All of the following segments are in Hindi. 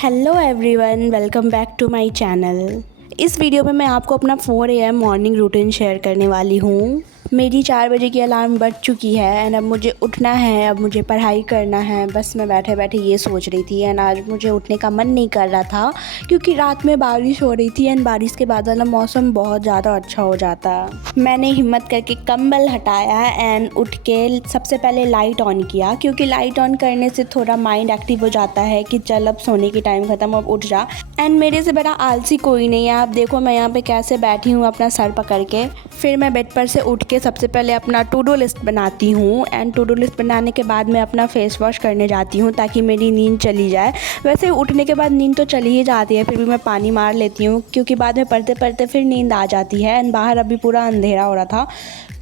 Hello everyone, welcome back to my channel. इस वीडियो में मैं आपको अपना 4 AM मॉर्निंग रूटीन शेयर करने वाली हूँ। मेरी 4 बजे की अलार्म बज चुकी है एंड अब मुझे उठना है, अब मुझे पढ़ाई करना है। बस मैं बैठे बैठे ये सोच रही थी एंड आज मुझे उठने का मन नहीं कर रहा था क्योंकि रात में बारिश हो रही थी एंड बारिश के बाद वाला मौसम बहुत ज़्यादा अच्छा हो जाता। मैंने हिम्मत करके कंबल हटाया एंड उठ के सबसे पहले लाइट ऑन किया क्योंकि लाइट ऑन करने से थोड़ा माइंड एक्टिव हो जाता है कि चल अब सोने की टाइम ख़त्म, अब उठ जा। एंड मेरे से बड़ा आलसी कोई नहीं है। आप देखो मैं यहाँ पे कैसे बैठी हूँ अपना सर पकड़ के। फिर मैं बेड पर से उठ के सबसे पहले अपना टू डू लिस्ट बनाती हूँ एंड टू डू लिस्ट बनाने के बाद मैं अपना फेस वॉश करने जाती हूँ ताकि मेरी नींद चली जाए। वैसे उठने के बाद नींद तो चली ही जाती है, फिर भी मैं पानी मार लेती हूँ क्योंकि बाद में पढ़ते पढ़ते फिर नींद आ जाती है एंड बाहर अभी पूरा अंधेरा हो रहा था।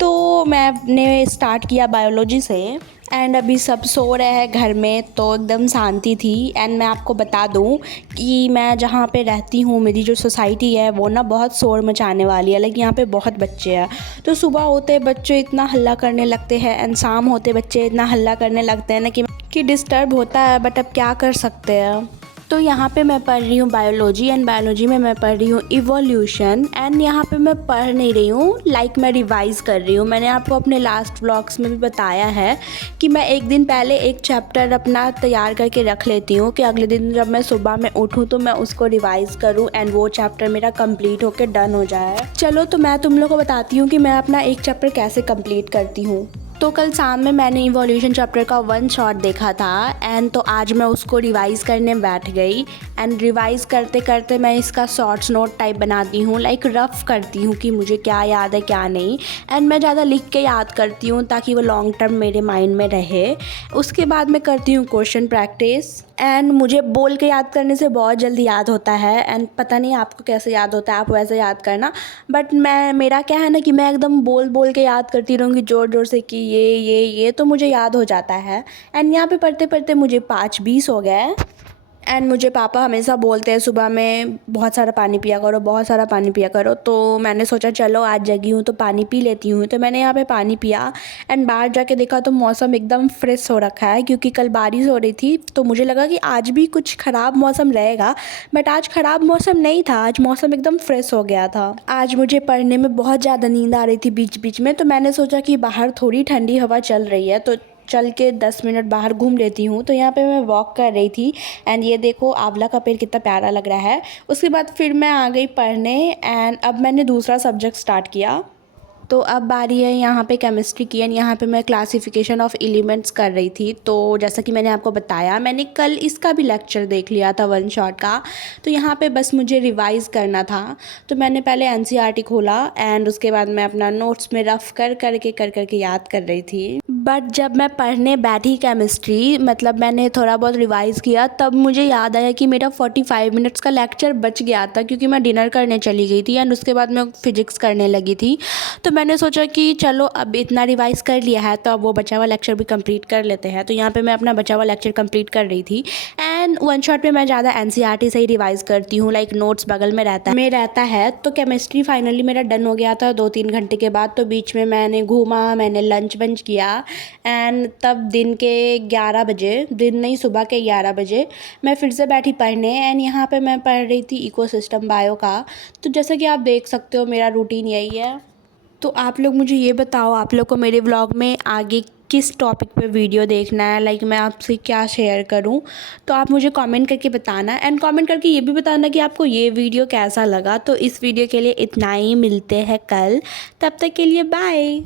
तो मैंने स्टार्ट किया बायोलॉजी से एंड अभी सब सो रहे हैं घर में तो एकदम शांति थी। एंड मैं आपको बता दूं कि मैं जहाँ पे रहती हूँ, मेरी जो सोसाइटी है वो ना बहुत शोर मचाने वाली है। लाइक यहाँ पे बहुत बच्चे हैं, तो सुबह होते बच्चे इतना हल्ला करने लगते हैं एंड शाम होते बच्चे इतना हल्ला करने लगते हैं ना कि डिस्टर्ब होता है। बट अब क्या कर सकते हैं। तो यहाँ पे मैं पढ़ रही हूँ बायोलॉजी एंड बायोलॉजी में मैं पढ़ रही हूँ इवोल्यूशन। एंड यहाँ पे मैं पढ़ नहीं रही हूँ, लाइक मैं रिवाइज़ कर रही हूँ। मैंने आपको अपने लास्ट व्लॉग्स में भी बताया है कि मैं एक दिन पहले एक चैप्टर अपना तैयार करके रख लेती हूँ कि अगले दिन जब मैं सुबह में उठूँ तो मैं उसको रिवाइज़ करूँ एंड वो चैप्टर मेरा कंप्लीट होकर डन हो जाए। चलो तो मैं तुम लोग को बताती हूँ कि मैं अपना एक चैप्टर कैसे कंप्लीट करती हूँ। तो कल शाम में मैंने इवोल्यूशन चैप्टर का 1 शॉट देखा था एंड तो आज मैं उसको रिवाइज़ करने बैठ गई एंड रिवाइज़ करते करते मैं इसका शॉर्ट्स नोट टाइप बनाती हूँ, लाइक रफ़ करती हूँ कि मुझे क्या याद है क्या नहीं। एंड मैं ज़्यादा लिख के याद करती हूँ ताकि वो लॉन्ग टर्म मेरे माइंड में रहे। उसके बाद मैं करती हूँ क्वेश्चन प्रैक्टिस एंड मुझे बोल के याद करने से बहुत जल्दी याद होता है एंड पता नहीं आपको कैसे याद होता है, आप वैसे याद करना। बट मेरा क्या है ना कि मैं एकदम बोल बोल के याद करती रहूँगी ज़ोर ज़ोर से कि ये तो मुझे याद हो जाता है। एंड यहाँ पे पढ़ते पढ़ते मुझे 5:20 हो गया है एंड मुझे पापा हमेशा बोलते हैं सुबह में बहुत सारा पानी पिया करो, बहुत सारा पानी पिया करो। तो मैंने सोचा चलो आज जगी हूँ तो पानी पी लेती हूँ। तो मैंने यहाँ पे पानी पिया एंड बाहर जाके देखा तो मौसम एकदम फ्रेश हो रखा है क्योंकि कल बारिश हो रही थी। तो मुझे लगा कि आज भी कुछ ख़राब मौसम रहेगा, बट आज ख़राब मौसम नहीं था, आज मौसम एकदम फ्रेश हो गया था। आज मुझे पढ़ने में बहुत ज़्यादा नींद आ रही थी बीच बीच में, तो मैंने सोचा कि बाहर थोड़ी ठंडी हवा चल रही है तो चल के 10 मिनट बाहर घूम लेती हूँ। तो यहाँ पे मैं वॉक कर रही थी एंड ये देखो आंवला का पेड़ कितना प्यारा लग रहा है। उसके बाद फिर मैं आ गई पढ़ने एंड अब मैंने दूसरा सब्जेक्ट स्टार्ट किया। तो अब बारी है यहाँ पे केमिस्ट्री की एंड यहाँ पे मैं क्लासिफिकेशन ऑफ एलिमेंट्स कर रही थी। तो जैसा कि मैंने आपको बताया, मैंने कल इसका भी लेक्चर देख लिया था 1 शॉट का। तो यहाँ पे बस मुझे रिवाइज़ करना था। तो मैंने पहले एनसीईआरटी खोला एंड उसके बाद मैं अपना नोट्स में रफ़ कर करके याद कर रही थी। बट जब मैं पढ़ने बैठी केमिस्ट्री, मतलब मैंने थोड़ा बहुत रिवाइज़ किया, तब मुझे याद आया कि मेरा 45 मिनट्स का लेक्चर बच गया था क्योंकि मैं डिनर करने चली गई थी एंड उसके बाद मैं फ़िज़िक्स करने लगी थी। तो मैंने सोचा कि चलो अब इतना रिवाइज़ कर लिया है तो अब वो बचा हुआ लेक्चर भी कंप्लीट कर लेते हैं। तो यहाँ पे मैं अपना बचा हुआ लेक्चर कंप्लीट कर रही थी एंड 1 शॉट पे मैं ज़्यादा एनसीईआरटी से ही रिवाइज़ करती हूँ, लाइक नोट्स बगल में रहता है। तो केमिस्ट्री फाइनली मेरा डन हो गया था 2-3 घंटे के बाद। तो बीच में मैंने घूमा, मैंने लंच वंच किया एंड तब दिन के 11 बजे, दिन नहीं सुबह के 11 बजे मैं फिर से बैठी पढ़ने एंड यहाँ पे मैं पढ़ रही थी इकोसिस्टम बायो का। तो जैसा कि आप देख सकते हो मेरा रूटीन यही है। तो आप लोग मुझे ये बताओ, आप लोग को मेरे व्लॉग में आगे किस टॉपिक पे वीडियो देखना है, लाइक मैं आपसे क्या शेयर करूं। तो आप मुझे कमेंट करके बताना एंड कमेंट करके ये भी बताना कि आपको ये वीडियो कैसा लगा। तो इस वीडियो के लिए इतना ही, मिलते हैं कल, तब तक के लिए बाय।